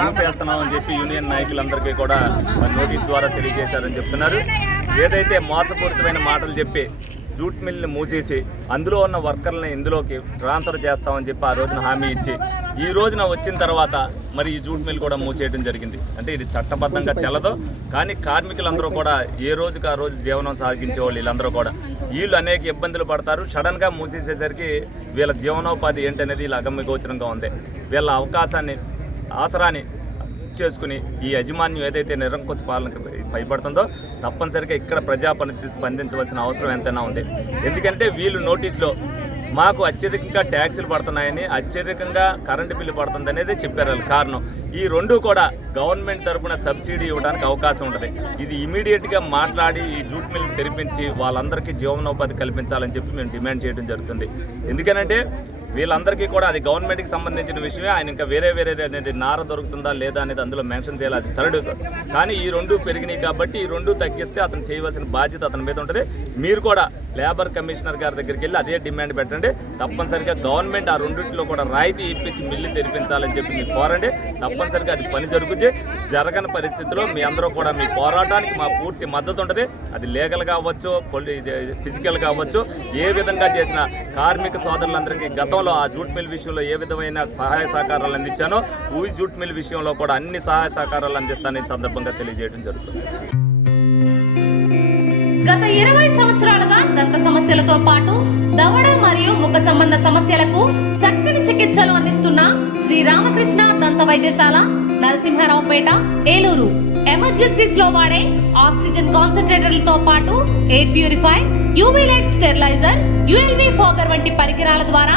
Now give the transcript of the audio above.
ఏలూరు మూసేస్తున్నామని చెప్పి యూనియన్ నాయకులందరికీ కూడా నోటీస్ ద్వారా తెలియజేశారని చెప్తున్నారు. ఏదైతే మోసపూరితమైన మాటలు చెప్పి జూట్ మిల్ని మూసేసి అందులో ఉన్న వర్కర్లని ఇందులోకి ట్రాన్స్ఫర్ చేస్తామని చెప్పి ఆ రోజున హామీ ఇచ్చి ఈ రోజున వచ్చిన తర్వాత మరి ఈ జూట్ మిల్ కూడా మూసేయడం జరిగింది. అంటే ఇది చట్టబద్ధంగా చెల్లదు. కానీ కార్మికులందరూ కూడా ఏ రోజుకి ఆ రోజు జీవనం సాగించే వాళ్ళు వీళ్ళందరూ కూడా. వీళ్ళు అనేక ఇబ్బందులు పడతారు. సడన్గా మూసేసేసరికి వీళ్ళ జీవనోపాధి ఏంటనేది ఇలా అగమ్యగోచరంగా ఉంది. వీళ్ళ అవకాశాన్ని ఆసరాన్ని చేసుకుని ఈ యజమాన్యం ఏదైతే నిరంకుశ పాలనకు భయపడుతుందో తప్పనిసరిగా ఇక్కడ ప్రజాప్రతినిధి స్పందించవలసిన అవసరం ఎంతైనా ఉంది. ఎందుకంటే వీళ్ళు నోటీసులో మాకు అత్యధికంగా ట్యాక్సీలు పడుతున్నాయని అత్యధికంగా కరెంటు బిల్లు పడుతుంది అనేది చెప్పారు కారణం ఈ రెండు కూడా గవర్నమెంట్ తరపున సబ్సిడీ ఇవ్వడానికి అవకాశం ఉంటుంది. ఇది ఇమీడియట్గా మాట్లాడి ఈ జూట్ మిల్ తెరిపించి వాళ్ళందరికీ జీవనోపాధి కల్పించాలని చెప్పి మేము డిమాండ్ చేయడం జరుగుతుంది. ఎందుకనంటే వీళ్ళందరికీ కూడా అది గవర్నమెంట్కి సంబంధించిన విషయమే. ఆయన ఇంకా వేరే వేరేది అనేది నార దొరుకుతుందా లేదా అనేది అందులో మెన్షన్ చేయాలి. అది థర్డ్ కానీ ఈ రెండు పెరిగినాయి కాబట్టి ఈ రెండు తగ్గిస్తే అతను చేయవలసిన బాధ్యత అతని మీద ఉంటుంది. మీరు కూడా లేబర్ కమిషనర్ గారి దగ్గరికి వెళ్ళి అదే డిమాండ్ పెట్టండి. తప్పనిసరిగా గవర్నమెంట్ ఆ రెండింటిలో కూడా రాయితీ ఇప్పించి మిల్లు తెరిపించాలని చెప్పి మీరు కోరండి. తప్పనిసరిగా అది పని జరుగుతుంది జరగని పరిస్థితిలో మీ అందరూ కూడా మీ పోరాటానికి మా పూర్తి మద్దతు ఉంటుంది. అది లీగల్గా అవ్వచ్చు ఫిజికల్గా అవ్వచ్చు ఏ విధంగా చేసిన కార్మిక సోదరులందరికీ గతంలో ఆ జూట్ మిల్ విషయంలో ఏ విధమైన సహాయ సహకారాలు అందించానో ఊయి జూట్ మిల్ విషయంలో కూడా అన్ని సహాయ సహకారాలు అందిస్తానని సందర్భంగా తెలియజేయడం జరుగుతుంది. గత ఇరవై సంవత్సరాలుగా దంత సమస్యలతో పాటు దవడ మరియు ముఖ సంబంధ సమస్యలకు చక్కని చికిత్సలు అందిస్తున్న శ్రీ రామకృష్ణ దంత వైద్యశాల నరసింహారావుపేట ఏలూరు. ఎమర్జెన్సీస్లో వాడే ఆక్సిజన్ కాన్సన్ట్రేటర్లతో పాటు air purify UV light sterilizer ULV fogger వంటి పరికరాల ద్వారా